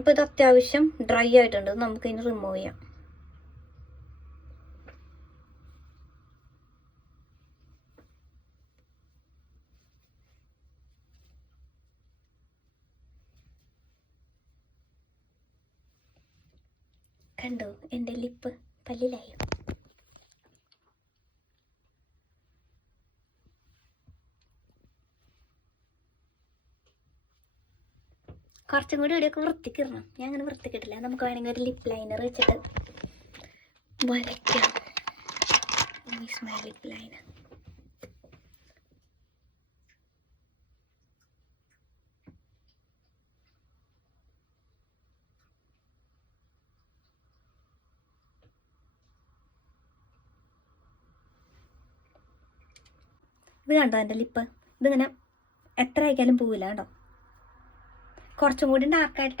അപ്പോൾ ഇത് അത്യാവശ്യം ഡ്രൈ ആയിട്ടുണ്ട്. നമുക്കിനി റിമൂവ് ചെയ്യാം. കണ്ടോ എൻ്റെ ലിപ്പ് പല്ലിലായോ? കുറച്ചും കൂടി ഇവിടെയൊക്കെ വൃത്തിക്കിടണം. ഞാൻ അങ്ങനെ വൃത്തിക്കിട്ടില്ല. നമുക്ക് വേണമെങ്കിൽ ഒരു ലിപ്പ് ലൈനർ വെച്ചിട്ട് വരയ്ക്കാം. My lip liner. ഇത് കണ്ടോ എൻ്റെ ലിപ്പ്? ഇതിങ്ങനെ എത്ര ആയിക്കാലും പോവില്ല കേട്ടോ. കുറച്ചും കൂടി ഡാർക്കായിട്ട്